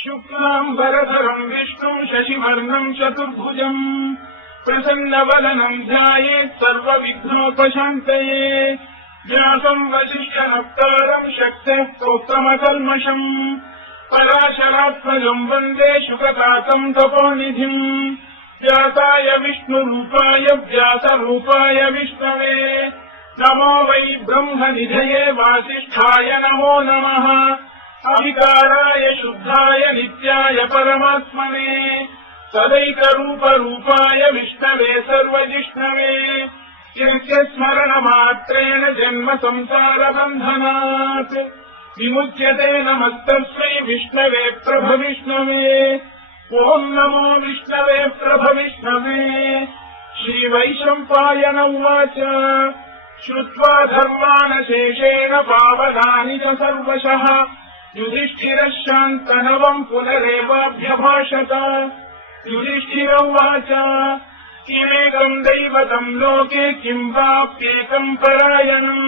शुक्लाम्बरधरम् विष्णुम् शशिवर्णम् चतुर्भुजम् प्रसन्नवदनम् ध्यायेत् सर्वविघ्नोपशान्तये व्यासम् वसिष्ठनप्तारम् शक्तेः स्तोत्रमकल्मषम् पराशरात्मजम् वन्दे शुकतातम् तपोनिधिम् व्यासाय विष्णुरूपाय व्यासरूपाय विष्णवे नमो वै ब्रह्मनिधये वासिष्ठाय नमो नमः अविकाराय शुद्धाय नित्याय परमात्मने सदैकरूपरूपाय विष्णवे सर्वजिष्णवे यस्य स्मरणमात्रेण जन्म संसारबन्धनात् विमुच्यते नमस्तस्मै विष्णवे प्रभविष्णवे ॐ नमो विष्णवे प्रभविष्णवे श्रीवैशम्पायन उवाच श्रुत्वा धर्मानशेषेण पावनानि च सर्वशः युधिष्ठिरः शान्तनवम् पुनरेवाभ्यभाषत युधिष्ठिर उवाच किमेकम् दैवतम् लोके किम् वाप्येकम् परायणम्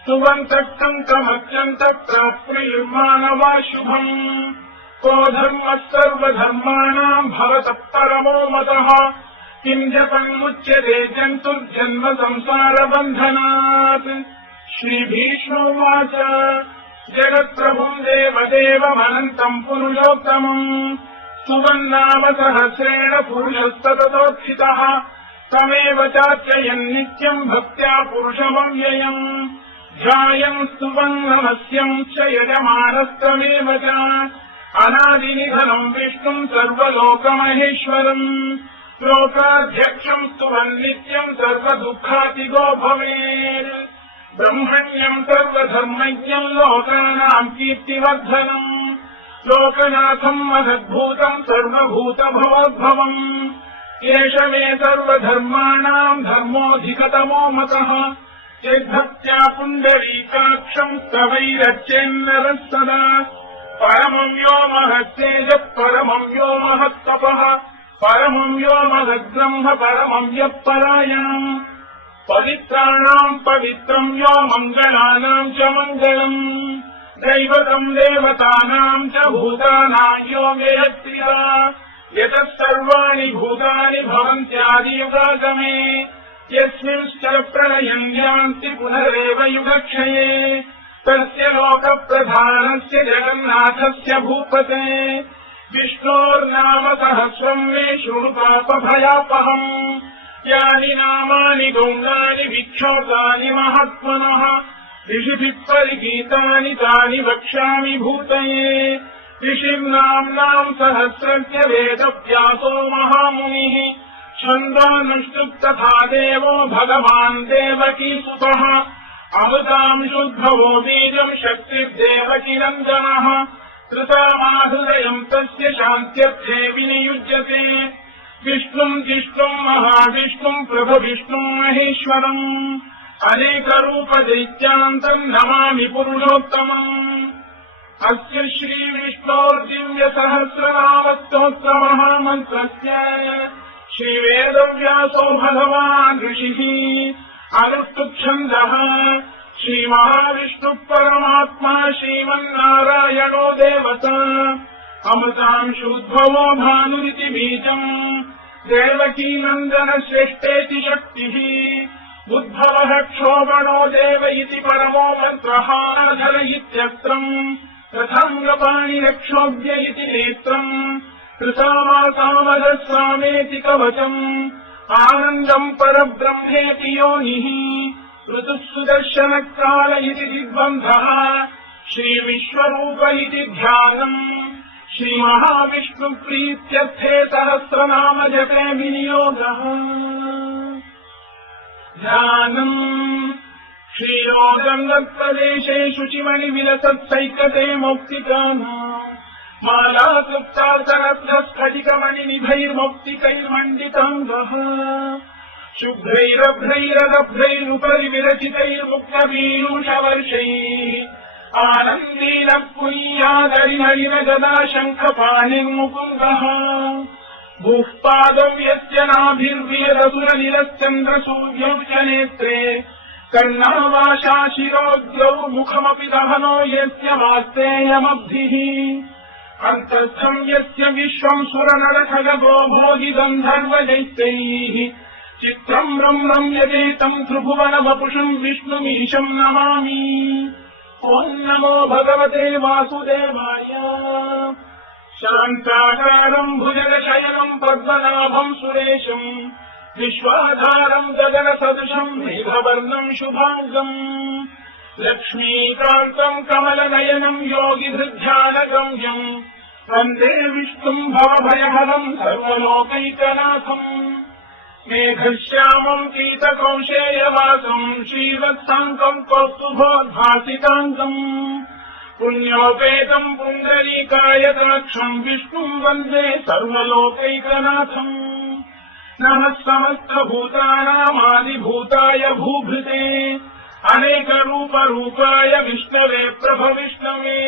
स्तुवन्तः कङ्कमत्यन्तः प्राप्नुर्मानवाशुभम् को धर्मः सर्वधर्माणाम् भवतः परमो मतः किम् जपन्मुच्यते जन्तुर्जन्म संसारबन्धनात् श्रीभीष्मोवाच जगत्प्रभुम् देवदेवमनन्तम् पुरुषोत्तमम् स्तुवन्नाम सहस्रेण पुरुषस्तततोत्थितः तमेव चार्चयन् नित्यम् भक्त्या पुरुषमव्ययम् ध्यायम् स्तुवन् नमस्यम् च यजमानस्तमेव च अनादिनिधनम् विष्णुम् सर्वलोकमहेश्वरम् लोकाध्यक्षम् स्तुवन् नित्यम् सर्वदुःखातिगो भवेत् ब्रह्मण्यम् सर्वधर्मज्ञम् लोकानाम् कीर्तिवर्धनम् लोकनाथम् महद्भूतम् सर्वभूतभवोद्भवम् एष मे सर्वधर्माणाम् धर्मोऽधिकतमो मतः यद्भक्त्या पुण्डरीकाक्षम् स्तवैरर्चेन्नरः सदा परमम् यो महत्तेजः परमम् यो महत्तपः परमम् यो महद्ब्रह्म परमम् यः परायणम् पवित्राणाम् पवित्रम् यो मङ्गलानाम् च मङ्गलम् दैवतम् देवतानाम् च भूतानाम् यो व्ययत्रिया यतः सर्वाणि भूतानि भवन्त्यादियुगागमे यस्मिंश्च प्रलयम् यान्ति पुनरेव युगक्षये तस्य लोकप्रधानस्य जगन्नाथस्य भूपते विष्णोर्नाम सहस्रम् मे शृणु पापभयापहम् यानि नामानि गौणानि विख्यातानि महात्मनः ऋषिभिः परिगीतानि तानि वक्ष्यामि भूतये ऋषिर्नाम्नाम् सहस्रस्य वेदव्यासो महामुनिः छन्दोऽनुष्टुप् तथा देवो भगवान् देवकीसुतः अमृताम् शुद्धवो बीजम् शक्तिर्देवकीनन्दनः कृतामाहृदयम् तस्य शान्त्यर्थे विनियुज्यते विष्णुम् जिष्णुम् महाविष्णुम् प्रभविष्णुम् महेश्वरम् अनेकरूपदैत्यान्तम् नमामि पुरुषोत्तमम् अस्य श्रीविष्णोर्दिव्यसहस्रनामस्तोत्रमहामन्त्रस्य श्रीवेदव्यासो भगवान् ऋषिः अनुष्टुप्छन्दः श्रीमहाविष्णुः परमात्मा श्रीमन्नारायणो देवता अमृताम् शुद्धवो भानुरिति बीजम् देवकीनन्दन श्रेष्ठेति शक्तिः उद्भवः क्षोभणो देव इति परमो मन्त्रः धर इत्यस्त्रम् रथाङ्गपाणिरक्षोभ्य इति नेत्रम् कृतावासामदस्वामेति कवचम् आनन्दम् परब्रह्मेति योनिः ऋतुः सुदर्शनकाल इति दिग्बन्धः श्रीविश्वरूप इति ध्यानम् श्रीमहाविष्णुप्रीत्यर्थे सहस्रनाम जपे विनियोगः ध्यानम् श्रीयोगम् दत्प्रदेशे शुचिमणिविलसत्सैकते मौक्तिकानाम् मालासुप्तार्चनस्फटिकमणिनिभैर्मौक्तिकैर्मण्डिताङ्गः शुभ्रैरभ्रैरदभ्रैरुपरि विरचितैर्मुक्तपीयूषवर्षैः आनन्दीनः पुय्यादरिहरिण गदा शङ्खपाणिर्मुकुन्दः भूः पादौ यस्य नाभिर्वियदसुरनिरश्चन्द्रसूर्यौ च नेत्रे कर्णावाशा शिरोद्यौ मुखमपि दहनो यस्य वास्तेयमब्धिः अन्तस्थम् यस्य विश्वम् सुरनरखगो भोगिगन्धर्वदैत्यैः चित्रम् रम्रम् यदेतम् त्रिभुवनवपुषम् विष्णुमीशम् नमामि। ॐ नमो भगवते वासुदेवाय। शान्ताकारम् भुजगशयनम् पद्मनाभम् सुरेशम् विश्वाधारम् गगनसदृशम् मेघवर्णम् शुभाङ्गम् लक्ष्मीकान्तम् कमलनयनम् योगिधृध्यानगम्यम् वन्दे विष्णुम् भवभयहरम् सर्वलोकैकनाथम् मेघश्यामम् पीतकौशेयवासम् श्रीवत्साङ्कम् कौस्तुभोद्भासिताङ्गम् पुण्योपेतम् पुण्डरीकायताक्षम् विष्णुम् वन्दे सर्वलोकैकनाथम्। नमः समस्तभूतानामादिभूताय भूभृते अनेकरूपरूपाय विष्णवे प्रभविष्णवे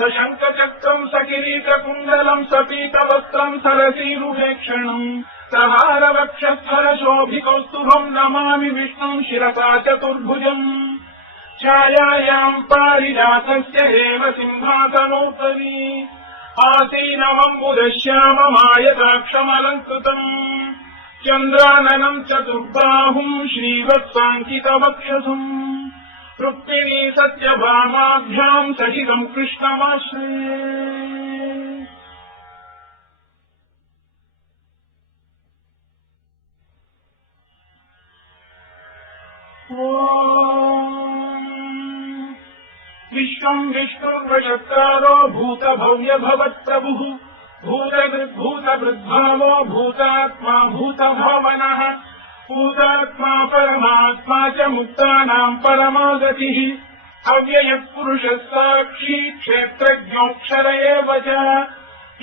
सशङ्खचक्रम् सकिरीटकुण्डलम् सपीतवस्त्रम् सरसीरुहेक्षणम् सहारवक्षस्थलशोभिकौस्तुभम् नमामि विष्णुम् शिरसा चतुर्भुजम् छायायाम् पारिजातस्य हेम सिंहासनोपरि आसीनमम्बुदश्याममायताक्षमलङ्कृतम् चन्द्राननम् चतुर्बाहुम् श्रीवत्साङ्कितवक्षसम् रुक्मिणी सत्यभामाभ्याम् सहितम् कृष्णमाश्रये। विश्वम् विष्णुर्वशत्कारो भूतभव्यभवत्प्रभुः भूतभृद्भावो भूतात्मा भूतभावनः भूतात्मा परमात्मा च मुक्तानाम् परमागतिः अव्ययः पुरुषः साक्षी क्षेत्रज्ञोऽक्षर एव च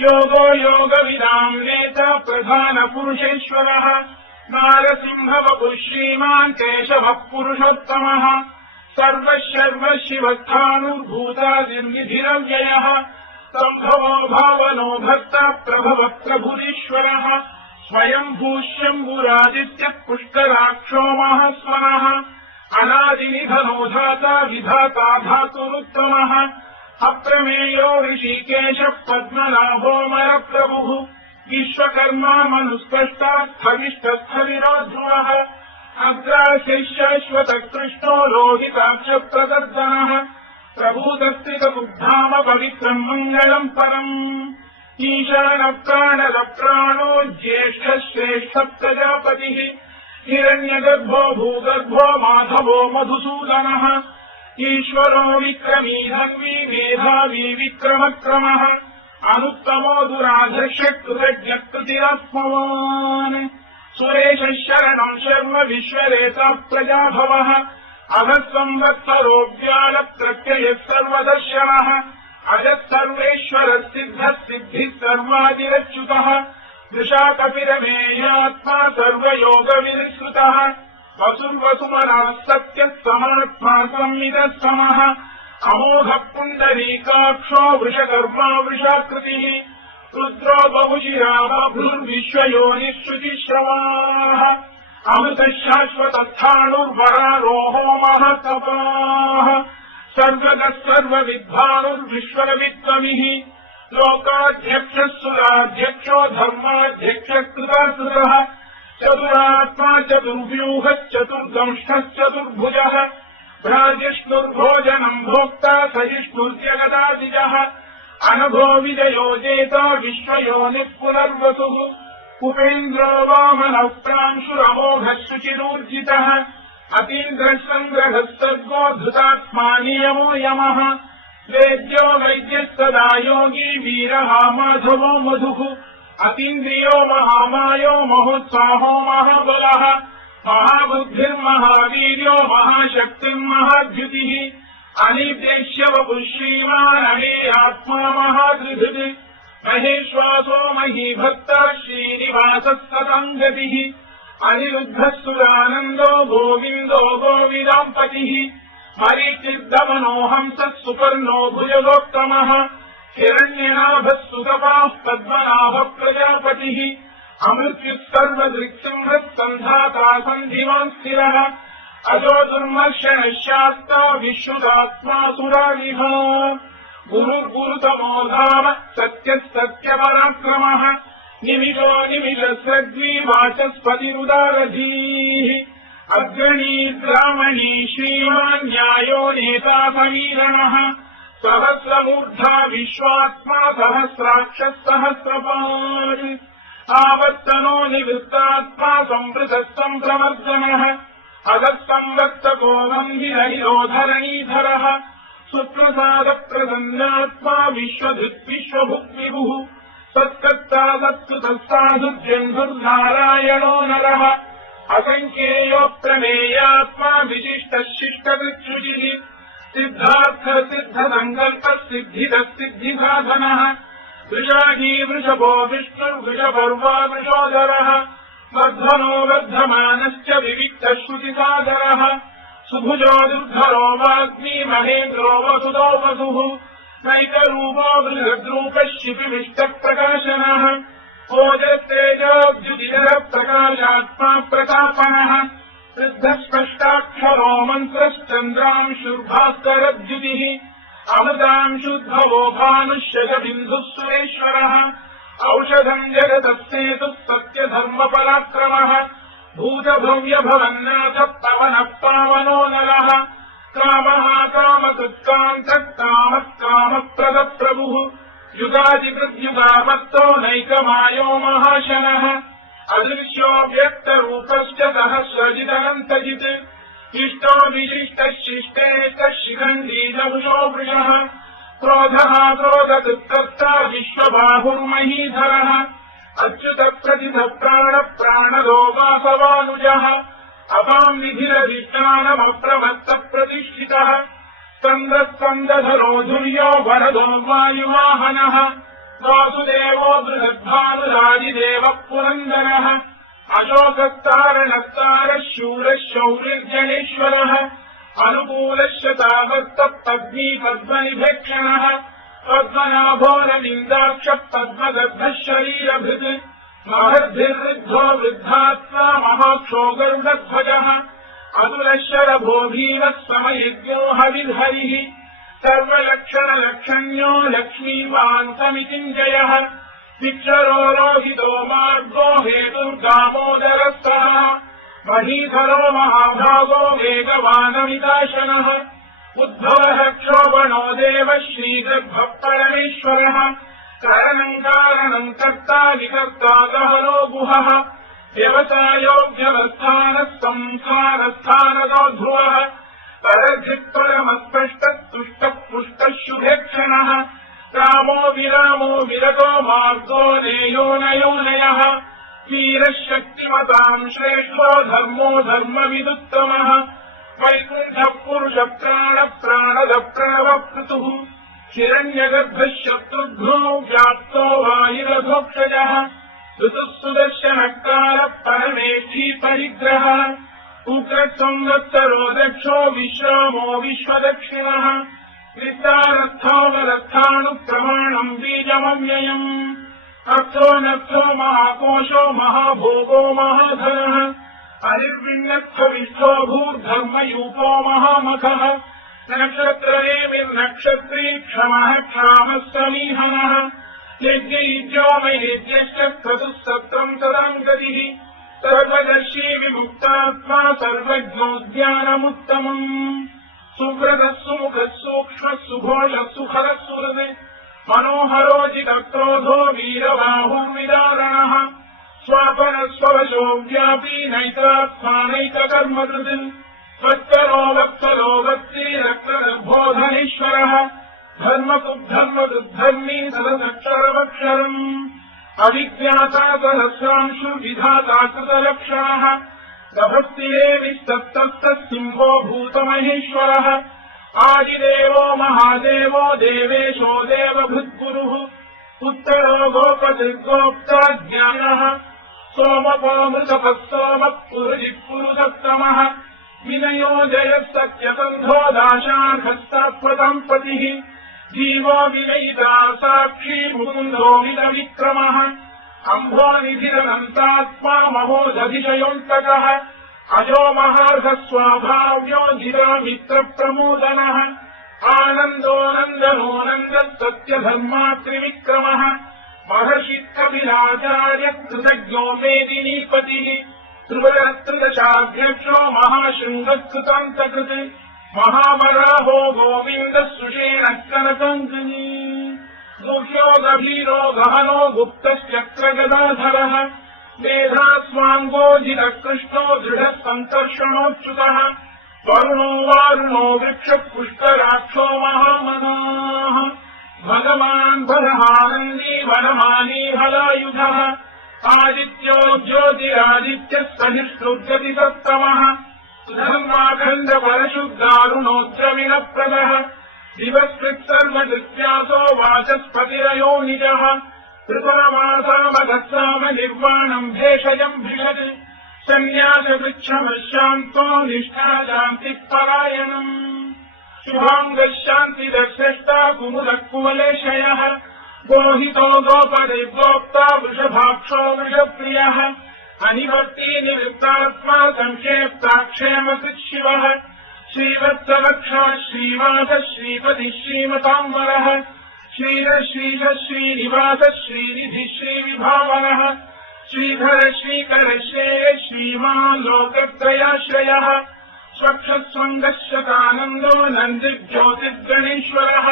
योगो योगविदाम् नेता प्रधानपुरुषेश्वरः नारसिंहवपुः श्रीमान् केशवः पुरुषोत्तमः सर्वशर्व शिवस्थाणुर्भूतादिर्विधिरव्ययः सम्भवो भावनो भक्ता प्रभव प्रभुरीश्वरः स्वयम्भूष्यम्बुरादित्यः पुष्कराक्षो महास्वनः अनादिनिधनो धाता विधाता धातुरुत्तमः अप्रमेयो ऋषिकेशः पद्मनाभोमरप्रभुः विश्वकर्मा मनुस्पष्टा स्थविष्ठस्थविरो ध्रुवः अग्राशिष्यश्वतकृष्णो लोहिताक्षप्रदर्शनः प्रभूतस्त्रितमुद्धाम पवित्रम् मङ्गलम् परम् ईशानप्राणदप्राणो ज्येष्ठः श्रेष्ठः प्रजापतिः हिरण्यगर्भो भूगर्भो माधवो मधुसूदनः ईश्वरो विक्रमी धन्वी मेधावी विक्रमक्रमः अनुत्तमो दुराधर्षकृतज्ञकृतिरात्मवान् सुरेशः शरणम् शर्म विश्वरेता प्रजाभवः अभः संवत्सरोऽव्यालप्रत्ययः सर्वदर्शनः अजः सर्वेश्वरः सिद्धः सिद्धिः सर्वादिरच्युतः दृशा कपिरमेयात्मा सर्वयोगविनिःसृतः वसुर्वसुमनः सत्यः समात्मा संविदः समः अमोघः पुण्डरीकाक्षो वृषकर्मा वृषाकृतिः रुद्रो बहुशिरा बभ्रुर्विश्वयोनिः श्रुतिश्रवाः अमृतः शाश्वतस्थाणुर्वरारोहो महतपाः सर्वगः सर्वविद्वानुर्विश्ववित्तमिः लोकाध्यक्षः सुराध्यक्षो धर्माध्यक्षः कृताकृतः चतुरात्मा चतुर्व्यूहश्चतुर्दंष्टः चतुर्भुजः भ्राजिष्णुर्भोजनम् भोक्ता सहिष्णुर्जगदादिजः अनघो विजयो जेता विश्वयोनिः पुनर्वसुः उपेन्द्रो वामनः प्रांशुरमोघः शुचिरूर्जितः अतीन्द्रः सङ्ग्रहः सर्गो धृतात्मा नियमो यमः वेद्यो वैद्यः सदा योगी वीरः माधवो मधुः अतीन्द्रियो महामायो महोत्साहो महाबलः महाबुद्धिर्महावीर्यो महाशक्तिर्महाद्युतिः अनिर्देश्यवपुः श्रीमान् अनेयात्मा महाधृधृ महेश्वासो महीभक्तः श्रीनिवासः सताङ्गतिः अनिरुद्धः सुरानन्दो गोविन्दो गोविदाम्पतिः मरीचिर्दमनो हंसः सुपर्णो भुजगोत्तमः हिरण्यनाभः सुतपाः पद्मनाभः प्रजापतिः अमृत्युः सर्वदृक्सिंहः सन्धाता सन्धिमान् स्थिरः अजो दुर्मर्षणशास्ता विश्रुतात्मा सुराविह गुरुर्गुरुतमो धाम सत्यपराक्रमः निमिषो निमिषस्रग्वी वाचस्पतिरुदारधीः अग्रणी ब्राह्मणी श्रीमान् न्यायो नेता समीरणः सहस्रमूर्धा विश्वात्मा सहस्राक्षः सहस्रपात् आवर्तनो निवृत्तात्मा संवृतः सम्प्रवर्जनः अगत्संवत्सको वन्दिरनिरोधरणीधरः सुप्रसादप्रसन्नात्मा विश्वधृत् विश्वभुक् विभुः सत्कर्ता सत्कृतः साधुर्जन्धुर्नारायणो नरः असङ्ख्येयो प्रमेयात्मा विशिष्टः शिष्टकृच्छुचिः सिद्धार्थः सिद्धसङ्कल्पः सिद्धितः सिद्धिसाधनः वृषाधी वृषभो विष्णुर्वृषपर्वा वृषोधरः वर्धनो वर्धमानश्च विविक्तः श्रुतिसागरः सुभुजो दुर्धरो वाग्मी महेन्द्रो वसुदो वसुः नैकरूपो बृहद्रूपः शिपिविष्टः प्रकाशनः ओजस्तेजोद्युतिधरः प्रकाशात्मा प्रतापनः सिद्धस्पष्टाक्षरो मन्त्रश्चन्द्रांशुर्भास्करद्युतिः अमृतांशुद्भवो भानुष्यजबिन्दुः सुरेश्वरः औषधम् जगतः सेतुः सत्यधर्मपराक्रमः भूतभव्यभवन्नाथः पवनः पावनो नरः कामः कामकृत्कान्तः कामः कामप्रदप्रभुः युगादिकृद्युगामत्तो नैकमायो महाशनः अदृश्यो व्यक्तरूपश्च सहस्रजिदनन्तजित् इष्टो विशिष्टः शिष्टेष्टः शिखण्डीजभुषो वृषः क्रोधः क्रोधकृत्कर्ता विश्वबाहुर्महीधरः अच्युतप्रतिथ प्राणदो वासवानुजः अपाम् विधिरधिष्ठानमप्रमत्तप्रतिष्ठितः स्कन्दधरो धुर्यो वरदो वायुवाहनः वासुदेवो बृहद्भानुरादिदेवः पुरन्दरः अशोकस्तारणस्तारः शूरः शौर्यजनेश्वरः अनुकूलश्च तावत्तः पद्मी पद्मनिभेक्षणः पद्मनाभो रविन्दाक्षः पद्मगर्भः शरीरभृत् महद्भिर्वृद्धो वृद्धात्मा महाक्षो गरुडध्वजः अतुलशरभो भीमः समयज्ञो हविर्हरिः सर्वलक्षणलक्षण्यो लक्ष्मीवान् समितिञ्जयः विक्षरो रोहितो मार्गो हेतुर्दामोदरः सः महीधरो महाभागो वेगवानमिताशनः उद्भवः क्षोभणो देवः श्रीगर्भः परमेश्वरः करणम् कारणम् कर्ता विकर्ता गहनो गुहः व्यवसायोऽव्यवस्थानः संसारस्थानदो ध्रुवः परधिक्परमस्पष्टः तुष्टः पुष्टः शुभेक्षणः रामो विरतो मार्गो नेयो नयोनयः वीरः शक्तिमताम् श्रेष्ठो धर्मो धर्मविदुत्तमः वैकुण्ठः पुरुषः प्राणदः प्रणवपृतुः हिरण्यगर्भः शत्रुघ्नो व्याप्तो वायुरधोक्षजः ऋतुः सुदर्शनकारः परमेष्ठी परिग्रहः उग्रसंवत्सरो दक्षो विश्रामो विश्वदक्षिणः विस्तारस्थावरस्थाणुप्रमाणम् बीजमव्ययम् अर्थो नर्थो महाकोशो महाभोगो महाधनः अनिर्विण्यस्थविष्ठो भूर्धर्मयूपो महामखः नक्षत्रनेमिर्नक्षत्री क्षमः क्षामः समीहनः यज्ञयुज्यो महेज्यश्च क्रतुः सत्रम् सदाम् गतिः सर्वदर्शी विमुक्तात्मा सर्वज्ञोद्यानमुत्तमम् सुव्रतः सुमुखः सूक्ष्मः सुघोषः सुखरः सुहृदे मनोहरोजितक्रोधो वीरबाहुर्विदारणः स्वापनः स्ववशो व्यापी नैत्रात्मानैककर्मकृत् वत्सरो वत्सलो वत्सीरक्रदर्भोधनेश्वरः धर्मकुद्धर्मकृद्धर्मी सदसक्षरमक्षरम् अविज्ञाता सहस्रांशुर्विधाता कृतलक्षणः गभस्तिरेविस्तत्तः सिंहो भूतमहेश्वरः आदिदेवो महादेवो देवेशो देवभृद्गुरुः उत्तरो गोपतिर्गोप्ता ज्ञानः सोमपोमृतपः सोमः पुरुजिः विनयो जयः सत्यसन्धो दाशार्हस्तात्मतम् पतिः जीवो विनयिता साक्षी मुकुन्दो विदविक्रमः अम्भोनिधिरनन्तात्मा महोदधिशयोऽन्तकः अजो महार्घस्वाभाव्यो जिरामित्रप्रमोदनः आनन्दो नन्दनो नन्दस्तत्यधर्मा त्रिविक्रमः महर्षिकपिलाचार्य कृतज्ञो मेदिनीपतिः त्रिवरत्रदशाध्यक्षो महाशृङ्गकृतान्तकृत् महावराहो गोविन्दः सुषेणः कनकङ्कनी गुह्यो गभीरो गहनो गुप्तश्चक्रगदाधरः मेधास्वाङ्गोजितः कृष्णो दृढः सन्तर्षणोच्युतः वरुणो वारुणो वृक्षपुष्कराक्षो महामनाः भगवान् बलहानन्दी वनमानी हलायुधः आदित्यो ज्योतिरादित्यः सहिष्णुर्गतिसत्तमः धर्माखण्डपरशुद्धारुणोद्रविणप्रदः दिवस्कृत्सर्वदृत्यासो वाचस्पतिरयो निजः ऋतुरमासामगस्साम निर्वाणम् भेषजम् भिषत् सन्न्यासवृक्षमशान्तो निष्ठाशान्तिः परायणम् शुभाङ्गः शान्तिदर्शष्टा कुमुदः कुवलेशयः गोहितो गोपदे गोप्ता वृषभाक्षो वृषप्रियः अनिवर्ती निवृत्तात्मा संक्षेप्ताक्षेमकृच्छिवः श्रीवत्सवक्षः श्रीवासः श्रीपतिः श्रीमताम्बरः श्रीरश्रीशः श्रीनिवासः श्रीनिधिः श्रीविभावनः श्रीधर श्रीकर श्रेयः श्रीमान् लोकत्रयाश्रयः स्वक्षस्वङ्गशतानन्दो नन्दिर्ज्योतिर्गणेश्वरः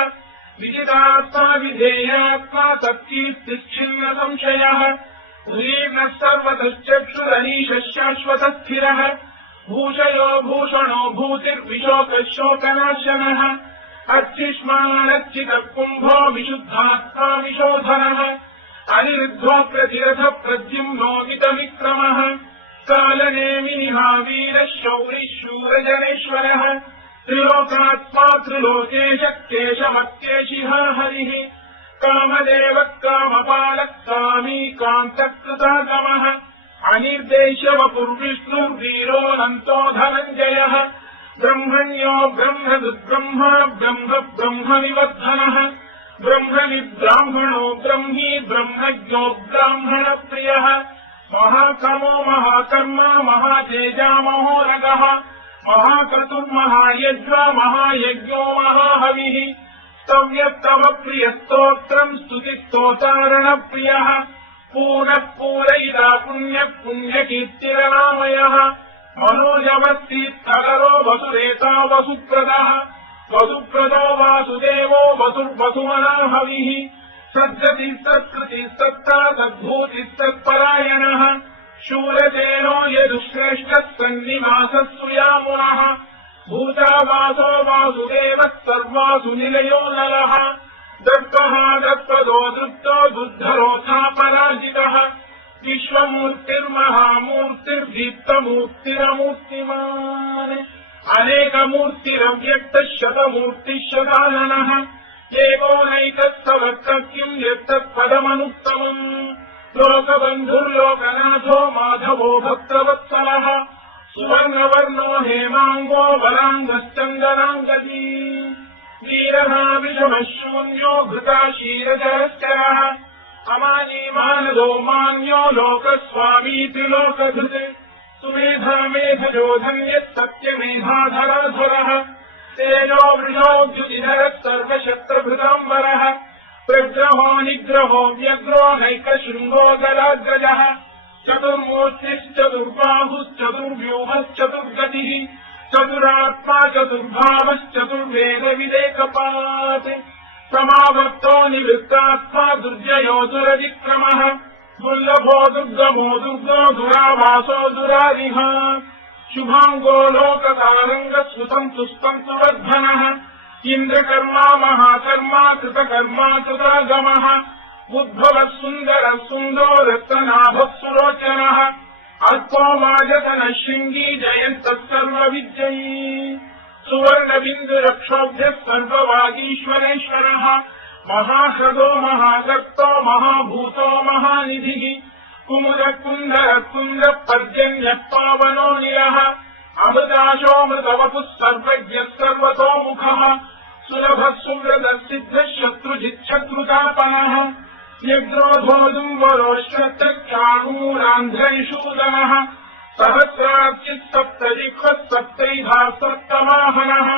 विजितात्मा विधेयात्मा तत्कीर्तिश्चिन्न संशयः उदीर्णः सर्वतश्चक्षुरनीशः शाश्वतस्थिरः भूषयो भूषणो भूतिर्विशोकः शोकनाशनः अर्चिष्मानर्चितः कुम्भो विशुद्धात्मा विशोधनः अनिरुद्धो प्रतिरथः प्रद्युम्नो मितविक्रमः कालनेमिनिहावीरः शौरिः शूरजनेश्वरः त्रिलोकात्मा त्रिलोकेशः केशमत्केशिः हरिः कामदेवः कामपालः कामी कान्तकृतागमः अनिर्देश्यवपुर्विष्णुर्वीरोऽनन्तो धनञ्जयः ब्रह्मण्यो ब्रह्मदुर्ब्रह्मा ब्रह्म ब्रह्मनिवर्धनः ब्रह्मनिब्राह्मणो ब्रह्मी ब्रह्मज्ञो ब्राह्मणप्रियः महाकर्मो महाकर्मा महातेजामहोरगः महाक्रतुर्महायज्वा महायज्ञो महाहविः स्तव्यस्तव प्रियस्तोत्रम् स्तुतिस्तोतारणप्रियः पूर्णः पूरयिता पुण्यः पुण्यकीर्तिरनामयः मनोजवस्तीत्तरो वसुरेता वसुप्रदः वसुप्रदो वासुदेवो वसुर्वसुमनाहविः सद्गतिः सत्कृतिः सत्ता सद्भूतिः सत्परायणः शूरसेनो यदुश्रेष्ठः सन्निवासः सुयामुनः भूतावासो वासुदेवः सर्वासु निलयो नलः दर्पः दर्पदो दृप्तो दुर्धरोऽथा पराजितः विश्वमूर्तिर्महामूर्तिर्दीप्तमूर्तिरमूर्तिमान् अनेकमूर्तिरव्यक्तः शतमूर्तिः शताननः एकोनैकः सवक्तः किम् यत्तत्पदमनुत्तमम् लोकबन्धुर्लोकनाथो माधवो भक्तवत्सलः सुवर्णवर्णो हेमाङ्गो वराङ्गश्चन्दनाङ्गदी वीरः विषमशून्यो घृताशीरचरश्चरः अमानी मानदो मान्यो लोकस्वामी त्रिलोकधृत् सुमेधा मेधजो धन्यः सत्यमेधाधराधरः तेजो वृषोऽद्युतिधरः सर्वशस्त्रभृताम्बरः प्रग्रहो निग्रहो व्यग्रो नैकशृङ्गो गदाग्रजः चतुर्मूर्तिश्चतुर्बाहुश्चतुर्व्यूहश्चतुर्गतिः चतुरात्मा चतुर्भावश्चतुर्वेदविदेकपात् समावर्तो निवृत्तात्मा दुर्जयो दुरविक्रमः दुर्लभो दुर्गमो दुर्गो दुरावासो दुरारिः शुभाङ्गो लोकतारङ्गस्वसन्तुस्तन्तुवर्धनः इन्द्रकर्मा महाकर्मा कृतकर्मा कृतागमः उद्भवः सुन्दरः सुन्दो रत्ननाभः सुरोचनः अल्पो माजतनः शृङ्गी जयन्तः सर्वविद्ययी सुवर्णबिन्दुरक्षोभ्यः सर्ववागीश्वरेश्वरः महाह्रदो महागर्तो महाभूतो महानिधिः कुमुदः कुन्दरः कुन्दः पर्जन्यः पावनो निरः अमृताशोऽमृतवपुः सर्वज्ञः सर्वतोमुखः सुलभः सुव्रतः सिद्धः शत्रुजिच्छत्रुतापनः व्यग्रोधोदुम्बरोश्वत्थः चाणूरान्ध्रैषूदनः सहस्रार्चित् सप्तजिह्वः सप्तैधा सप्तवाहनः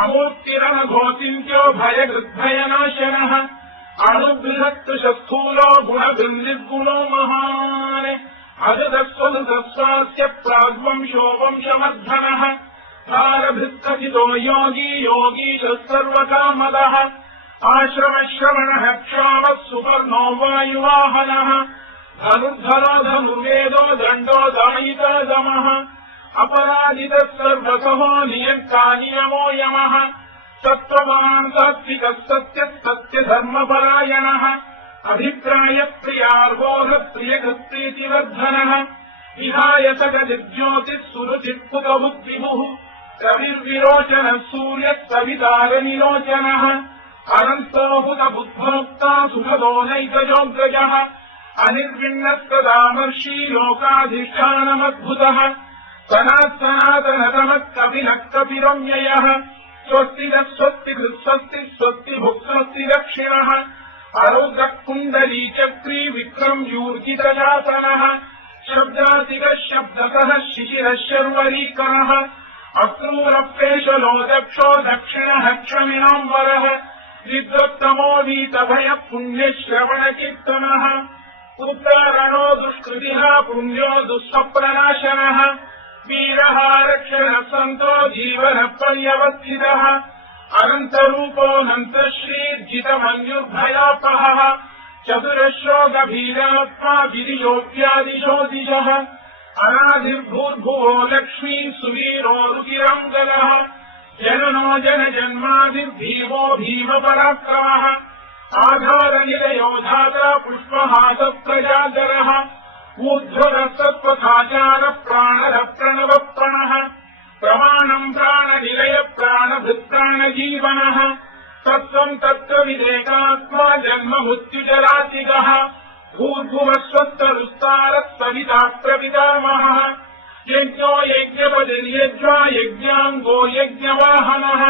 अमूर्तिरनघोचिन्त्यो भयगृद्भयनाशनः अणुबृहत्तुषस्थूलो गुणगृन्निर्गुणो महान् अजदस्वनुतस्वास्य प्राग्वंशो वंशमर्धनः भारभृत्कथितो योगी योगीशः सर्वकामदः आश्रमश्रवणः क्षामः सुपर्णो वायुवाहनः धनुर्धरो धनुर्वेदो दण्डो दमयिता दमः अपराजितः सर्वसहो नियन्ता नियमो यमः सत्त्ववान् सात्विकः सत्यः सत्यधर्मपरायणः अभिप्रायप्रियार्होः प्रियकृत्प्रीतिवर्धनः विहाय सकजिज्योतिः सुरुचित्कुतबुद्धिभुः कविर्विरोचनः सूर्यः सवितारनिलोचनः अनन्तो हुतबुद्भोक्ता सुखदो नैकजोऽग्रजः अनिर्विण्णस्तदामर्षी लोकाधिष्ठानमद्भुतः सनातनतमः कपिलः कपिरम्ययः स्वस्तिनः स्वस्तिकृत्स्वस्ति स्वस्तिभुक् स्वस्ति दक्षिणः अरौद्रः कुण्डली चक्री विक्रम्यूर्जितजातनः शब्दातिकः शब्दसः शिशिरः शर्वरीकरः अक्रूरप्रेशलो दक्षो दक्षिणः क्षमिणाम्बरः विद्वत्तमो वीतभयः पुण्यश्रवणकीर्तनः उत्तरणो दुष्कृतिः पुण्यो दुःस्वप्ननाशनः वीरः रक्षणः सन्तो जीवनः पर्यवस्थितः अनन्तरूपोऽनन्तश्रीर्जितमन्युर्भयापहः चतुरश्रो गभीरात्मा विधियोऽप्यादिशो दिशः अनादिर्भूर्भुवो लक्ष्मी सुवीरो रुचिरङ्गलः जननो जनजन्मादिर्भीमो भीमपराक्रमः आधारनिलयो धाता पुष्पहासः प्रजागरः ऊर्ध्वरः सत्त्वसाचारः प्राणः प्रणवप्रणः प्रमाणम् प्राणनिलय प्राणभृत्प्राणजीवनः तत्त्वम् तत्त्वविदेकात्मा जन्म मृत्युजरातिगः भूर्भुवः स्वस्तरुस्तारः सविता प्रपितामहः यज्ञो यज्ञपतिर्यज्वा यज्ञाङ्गो यज्ञवाहनः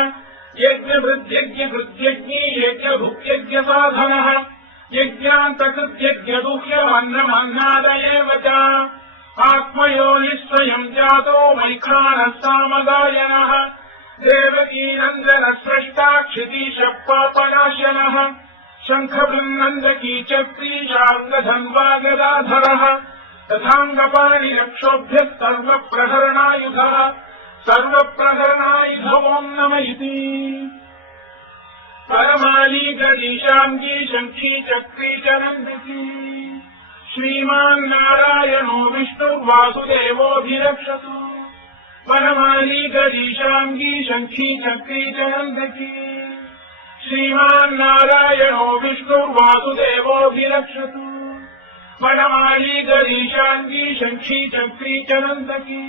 यज्ञभृद्यज्ञभृद्यज्ञी यज्ञभुक्यज्ञसाधनः यज्ञान्तकृत्यज्ञदुह्यमन्नमन्नादयेव च आत्मयोनिः स्वयम् जातो मैखानः सामगायनः देवकीनन्दनः स्रष्टा क्षितीशः पापनाशनः शङ्खबृन्नन्दकी चक्री शार्ङ्गधन्वागदाधरः तथाङ्गपाणिरक्षोभ्यः सर्वप्रहरणायुधः सर्वप्रहरणायुधोऽं नम इति परमाली गदीशाङ्गी शङ्खी चक्री च नन्दकी श्रीमान्नारायणो विष्णुर्वासुदेवोऽभिरक्षतु परमाली गदीशाङ्गी शङ्खी चक्री च नन्दकी श्रीमान्नारायणो विष्णुर्वासुदेवोऽभिरक्षतु परमाली गदीशाङ्गी शङ्खी चक्री च नन्दकी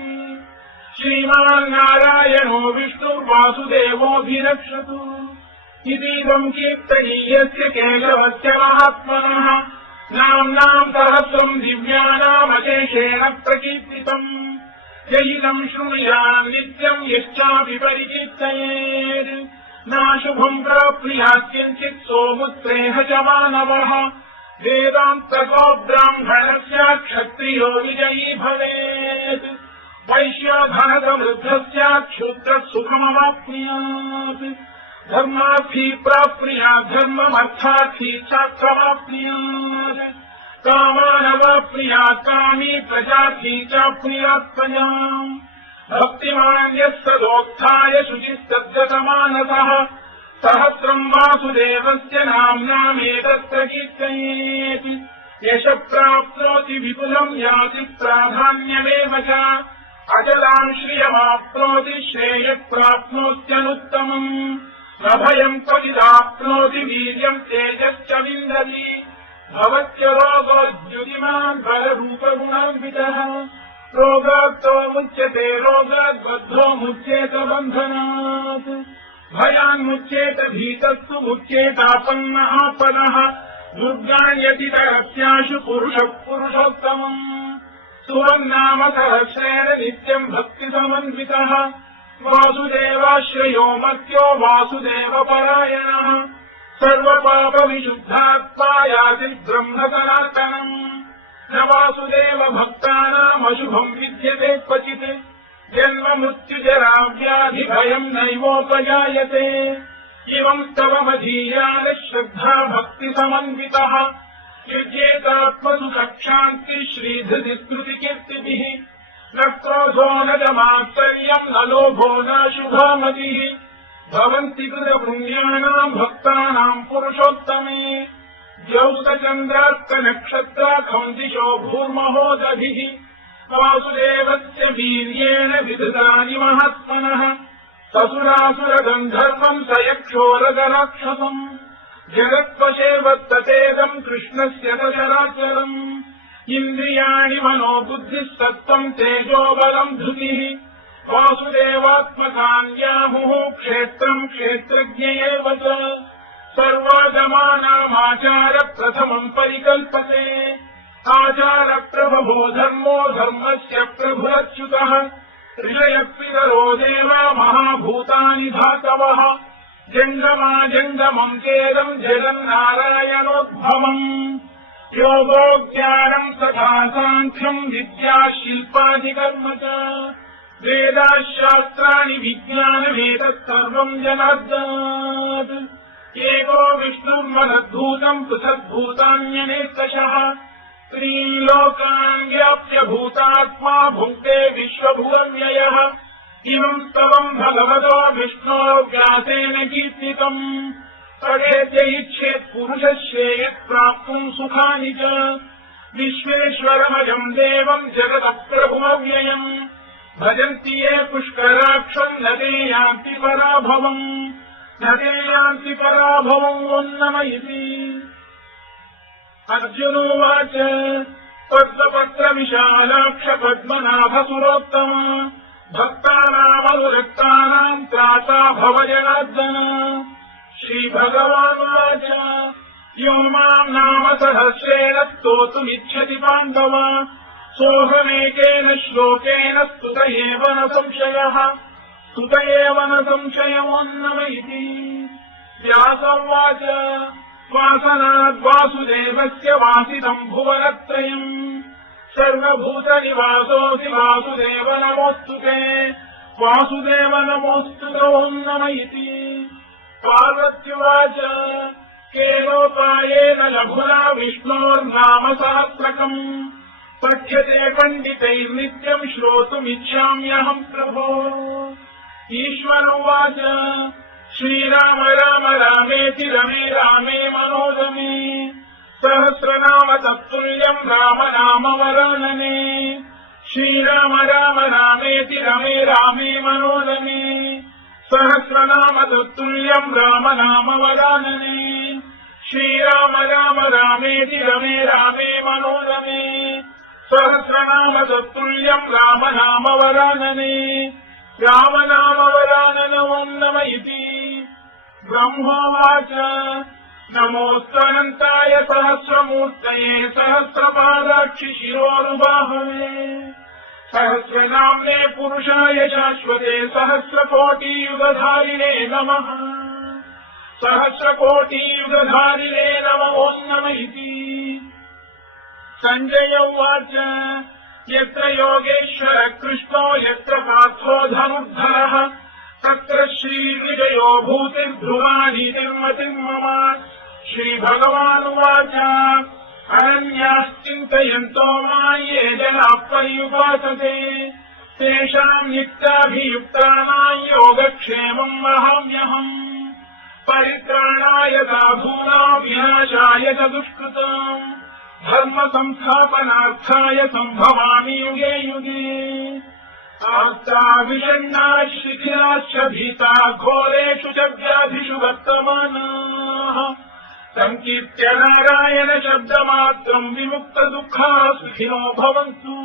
श्रीमान्नारायणो विष्णुर्वासुदेवोऽभिरक्षतु इतीदम् कीर्तनीयस्य केशवस्य महात्मनः नाम्नाम् सहस्रम् दिव्यानामशेषेण प्रकीर्तितम् यैदम् शृणुयाम् नित्यम् यश्चापि परिकीर्तयेत् नाशुभम् प्राप्नुयात् किञ्चित् सोमुत्रेह च मानवः वेदान्तको ब्राह्मणस्य क्षत्रियो विजयी भवेत् वैश्यो धनसमृद्धस्य क्षुद्रः सुखमवाप्नुयात् धर्मार्थी प्राप्नुयात् धर्ममर्थार्थी चाप्नुयात् कामानवाप्नुयात् कामी प्रजार्थी चाप्नुयात् प्रजाम् भक्तिमान् यः सदोत्थाय शुचिस्तद्गतमानसः सहस्रम् वासुदेवस्य नाम्नामेतत्र कीर्तयेत् यशः प्राप्नोति विपुलम् याति प्राधान्यमेव च अचलाम् श्रियमाप्नोति श्रेयः प्राप्नोत्यनुत्तमम् न भयम् क्वचिदाप्नोति वीर्यम् तेजश्च विन्दति भवत्य रोगोद्युतिमान् बलरूपगुणान्वितः रोगात्तो मुच्यते रोगाद्बद्धो मुच्येत बन्धनात् भयान्मुच्येत भीतस्तु मुच्येतापन्नः दुर्गाण्यतितरस्याशु पुरुषः पुरुषोत्तमम् सुवन्नाम सहस्रेण नित्यम् भक्तिसमन्वितः वासुदेवाश्रयो मर्त्यो वासुदेवपरायणः सर्वपापविशुद्धात्मा याति ब्रह्म सनातनम् न वासुदेव भक्तानामशुभम् विद्यते क्वचित् जन्म मृत्युजरा व्याधि भयम् नैवोपजायते इमम् तव मधीयानः श्रद्धा भक्तिसमन्वितः युज्येतात्मसु कक्षान्ति श्रीधृति स्तुतिकीर्तिभिः न क्रोधो न मात्सर्यम् न लोभो न शुभमतिः भवन्ति कृतपुण्यानाम् भक्तानाम् पुरुषोत्तमे द्यौस्तचन्द्रार्कनक्षत्राखम् दिशो भूर्महो दधिः वासुदेवस्य वीर्येण विदधानि महात्मनः ससुरासुरगन्धर्वम् स यक्षोरगराक्षसम् जगत्वशे वर्ततेदम् कृष्णस्य दशराचरम् इन्द्रियाणि मनो बुद्धिः सत्त्वम् तेजो बलम् धृतिः वासुदेवात्मकान्याहुः क्षेत्रम् क्षेत्रज्ञ एव च सर्वागमानामाचार प्रथमम् परिकल्पते आचारप्रभवो धर्मो धर्मस्य प्रभुरच्युतः ऋषयः देवा महाभूतानि धातवः जङ्गमाजङ्गमम् चेदम् जगन्नारायणोद्भवम् योगोज्ञानम् तथा साङ्ख्यम् विद्या शिल्पादिकर्म च वेदाशास्त्राणि विज्ञानमेतत् सर्वम् जनार्दनात् एको विष्णुर्मनद्भूतम् पृथग्भूतान्यनेकशः त्रीन् लोकान् व्याप्य भूतात्मा भुङ्क्ते विश्वभुवव्ययः इमम् स्तवम् भगवतो विष्णोः व्यासेन कीर्तितम् पठेद्य इच्छेत् पुरुषश्रेयः प्राप्तुम् सुखानि च विश्वेश्वरमजम् देवम् जगतः प्रभुमव्ययम् भजन्ति ये पुष्कराक्षम् न ते यान्ति पराभवम् न ते यान्ति पराभवम् वन्नमयिति अर्जुनोवाच पद्मपत्रविशालाक्ष पद्मनाभसुरोत्तम भक्तानामनुरक्तानाम् त्राता भव जनार्दन श्रीभगवानुवाच यो माम् नाम सहस्रेण स्तोतुमिच्छति पाण्डव सोऽहमेकेन श्लोकेन स्तुत एव न संशयः स्तुत एव न संशयमोन्नम इति व्यासोवाच वासनाद्वासुदेवस्य वासितम् भुवनत्रयम् सर्वभूतनिवासोऽसि वासुदेव नमोऽस्तु ते वासुदेव नमोऽस्तु नमः इति पार्वत्युवाच केनोपायेन लघुना विष्णोर्नाम सहस्रकम् पठ्यते पण्डितैर्नित्यम् श्रोतुमिच्छाम्यहम् प्रभो ईश्वरोवाच श्रीराम राम रामेति रमे रामे मनोरमे सहस्रनाम तत्तुल्यम् राम नाम वरानने श्रीराम राम रामेति रमे रामे मनोरमे सहस्रनाम तत्तुल्यम् राम नाम वरानने श्रीराम राम रामेति रमे रामे मनोरमे सहस्रनाम तत्तुल्यम् राम नाम वरानने राम नाम वरानन वन्नम इति ब्रह्मोवाच नमोऽस्तनन्ताय सहस्रमूर्तये सहस्रपादाक्षि शिरोरुबाहवे सहस्रनाम्ने पुरुषाय शाश्वते सहस्रकोटियुगधारिणे नमः सहस्रकोटियुगधारिणे नमोऽन्नम इति सञ्जय उवाच यत्र योगेश्वर कृष्णो यत्र पार्थो धनुर्धरः तत्र श्रीविजयो भूतिर्ध्रुवानीतिर्मतिम् मम श्रीभगवानुवाच अनन्याश्चिन्तयन्तो माम् ये जनाः पर्युपासते तेषाम् नित्याभियुक्तानाम् योगक्षेमम् वहाम्यहम् परित्राणाय साधूनाम् विनाशाय च दुष्कृताम् धर्म संस्थापनार्थाय सम्भवामि युगे युगे आर्ता विषण्णाः शिथिलाश्च भीता घोरेषु च व्याधिषु वर्तमानाः सङ्कीर्त्य नारायण शब्दमात्रम् विमुक्तदुःखाः सुखिनो भवन्तु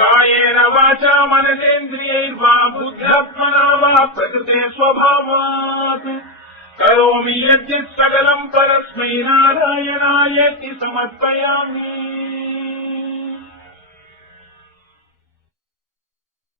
कायेन वाचा मनसेन्द्रियैर्वा बुद्ध्यात्मना वा प्रकृते स्वभावात् करोमि यद्यत् सकलम् परस्मै नारायणायेति समर्पयामि।